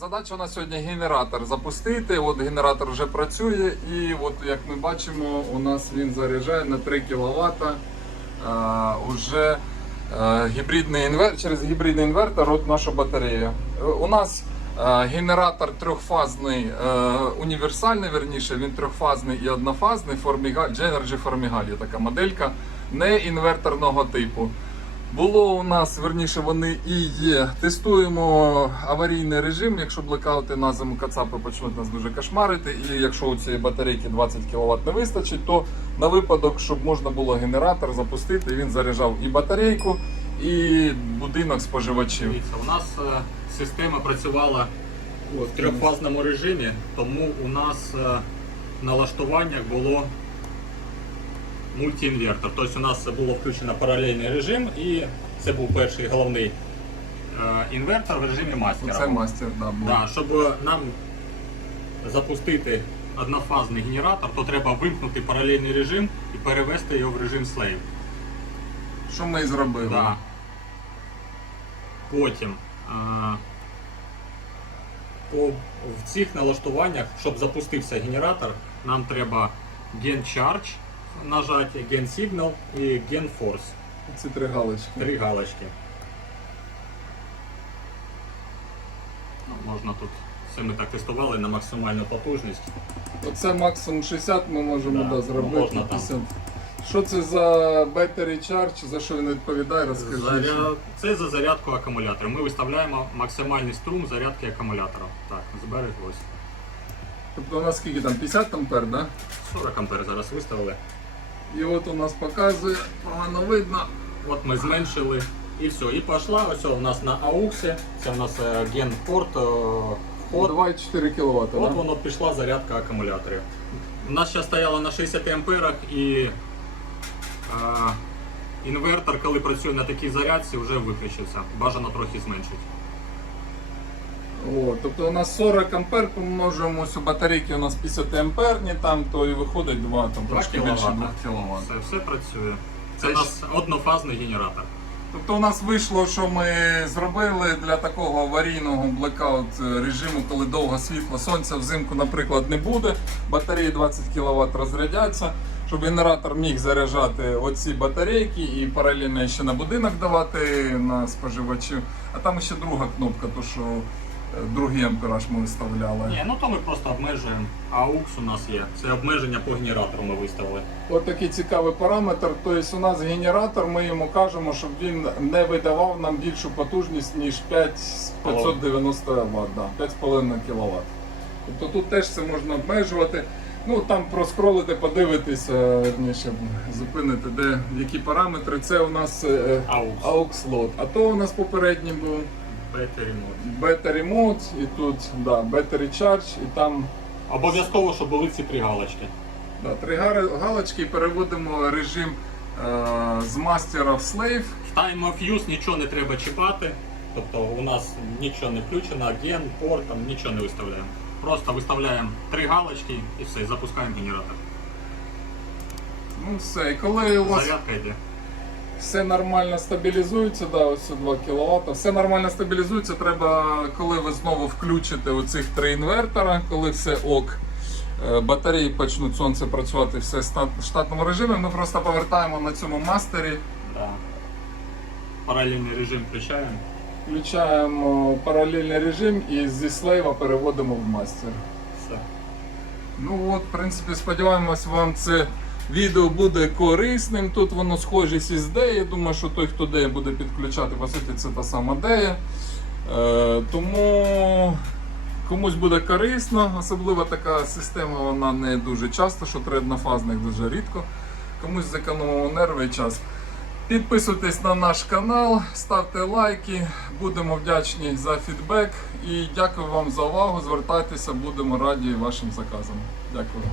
Задача на сьогодні генератор запустити. От генератор вже працює, і от як ми бачимо, у нас він заряджає на 3 кВт. А, уже е, гібридний інвер... через гібридний інвертор от наша батарея. Е, У нас е, генератор трьохфазний, е, універсальний, верніше, він трьохфазний і однофазний, Formiga... Genergy Formigal є така моделька, не інверторного типу. Було у нас, верніше, вони і є. Тестуємо аварійний режим. Якщо блекаути на зиму кацапи почнуть нас дуже кошмарити, і якщо у цієї батарейки 20 кВт не вистачить, то на випадок, щоб можна було генератор запустити, він заряджав і батарейку, і будинок споживачів. Дивіться, у нас е, система працювала в трьохфазному режимі, тому у нас е, в налаштуваннях було мультиінвертор. Тобто у нас було включено паралельний режим і це був перший головний е, інвертор в режимі мастера. Це мастер, да, був. Да, щоб нам запустити однофазний генератор, то треба вимкнути паралельний режим і перевести його в режим слейв. Що ми і зробили. Да. Потім а, по, в цих налаштуваннях, щоб запустився генератор, нам треба Gen Charge нажати, Gen Signal і Gen Force. Ці три галочки. Три галочки. Ну, можна тут все ми так тестували на максимальну потужність. Оце максимум 60 ми можемо Да, да, зробити. можна там. 50. Що це за battery charge, за що він відповідає, розкажи. Заря... Це за зарядку акумулятора. Ми виставляємо максимальний струм зарядки акумулятора. Так, збереглось. Тобто у нас скільки там, 50 ампер, да? 40 ампер зараз виставили. І от у нас показує, погано видно. От ми зменшили і все. І пішла ось у нас на AUX. Це у нас е, генпорт. е, Вход. 2,4 кВт, От да? воно пішла зарядка акумуляторів. У нас зараз стояла на 60 амперах і е, інвертор, коли працює на такій зарядці, вже виключився. Бажано трохи зменшити. О, тобто у нас 40 ампер помножуємо у батарейки у нас 50 амперні, там, то і виходить 2, там 2 трошки більше 2 кВт. Це все працює. Це Це у нас однофазний генератор. Тобто у нас вийшло, що ми зробили для такого аварійного блекаут режиму, коли довго світло сонця взимку, наприклад, не буде. Батареї 20 кВт розрядяться, щоб генератор міг заряджати оці батарейки і паралельно ще на будинок давати на споживачів. А там ще друга кнопка, то що е, другий ампераж ми виставляли. Ні, ну то ми просто обмежуємо. AUX у нас є. Це обмеження по генератору ми виставили. От такий цікавий параметр. Тобто у нас генератор, ми йому кажемо, щоб він не видавав нам більшу потужність, ніж 5 590 Вт, да, 5,5 кВт. Тобто тут теж це можна обмежувати. Ну там проскролити, подивитися, верніше, зупинити, де які параметри. Це у нас е, AUX. AUX. А то у нас попередній був Battery mode. Battery Mode, і тут да, Battery Charge, і там Обов'язково, щоб були ці три галочки. Да, три гар- галочки і переводимо режим е, з мастера в слейв. В Time of Use нічого не треба чіпати. Тобто у нас нічого не включено, ген, порт, там нічого не виставляємо. Просто виставляємо три галочки і все, запускаємо генератор. Ну все, і коли у вас Зарядка йде. Все нормально стабілізується, да, ось 2 кВт, все нормально стабілізується, треба, коли ви знову включите оцих три інвертора, коли все ок. е, Батареї почнуть сонце працювати все в штатному режимі. Ми просто повертаємо на цьому мастері, Да. Паралельний режим включаємо. включаємо паралельний режим і зі слейва переводимо в мастер. Все. Ну от, в принципі, сподіваємось, вам це відео буде корисним. Тут воно схожість із деє. Я думаю, що той, хто деє буде підключати, по суті, це та сама дея. Е, тому комусь буде корисно, особливо така система, вона не дуже часто, що однофазних дуже рідко. Комусь зекономимо нерви і час. Підписуйтесь на наш канал, ставте лайки, будемо вдячні за фідбек і дякую вам за увагу. Звертайтеся, будемо раді вашим заказам. Дякую.